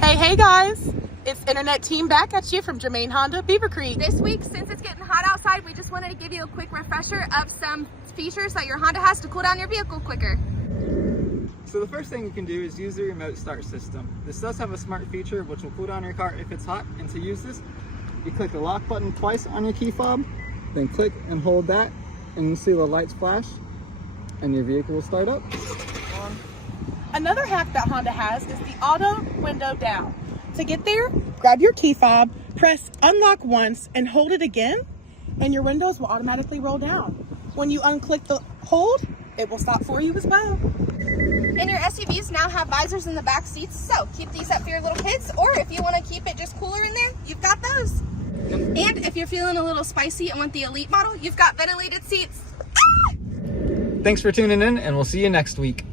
Hey guys, it's Internet Team back at you from Germain Honda, Beavercreek. This week, since it's getting hot outside, we just wanted to give you a quick refresher of some features that your Honda has to cool down your vehicle quicker. So the first thing you can do is use the remote start system. This does have a smart feature which will cool down your car if it's hot, and to use this, you click the lock button twice on your key fob, then click and hold that, and you see the lights flash, and your vehicle will start up. Another hack that Honda has is the auto window down. To get there, grab your key fob, press unlock once, and hold it again, and your windows will automatically roll down. When you unclick the hold, it will stop for you as well. And your SUVs now have visors in the back seats, so keep these up for your little kids, or if you want to keep it just cooler in there, you've got those. And if you're feeling a little spicy and want the Elite model, you've got ventilated seats. Thanks for tuning in, and we'll see you next week.